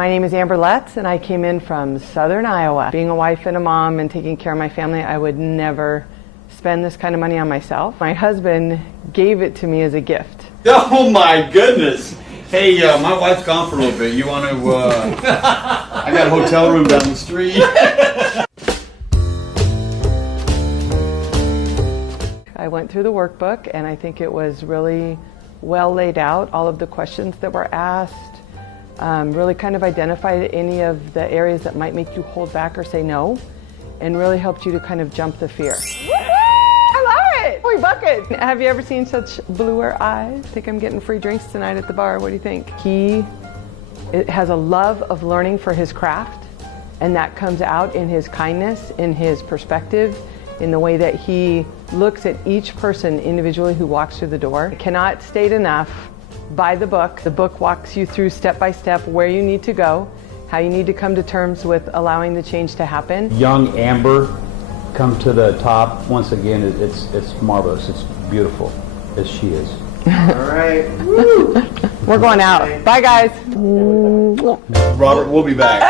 My name is Amber Letts, and I came in from southern Iowa. Being a wife and a mom and taking care of my family, I would never spend this kind of money on myself. My husband gave it to me as a gift. Oh my goodness! Hey, my wife's gone for a little bit. You want to, I got a hotel room down the street. I went through the workbook, and I think it was really well laid out, all of the questions that were asked. Really kind of identified any of the areas that might make you hold back or say no, and really helped you to kind of jump the fear. I love it! We bucket! Have you ever seen such bluer eyes? I think I'm getting free drinks tonight at the bar. What do you think? He has a love of learning for his craft, and that comes out in his kindness, in his perspective, in the way that he looks at each person individually who walks through the door. I cannot state enough. Buy the book. The book walks you through step by step where you need to go, how you need to come to terms with allowing the change to happen. Young Amber come to the top once again. It's marvelous. It's beautiful as she is. All right. Woo. We're going out. Bye, guys. Robert, we'll be back.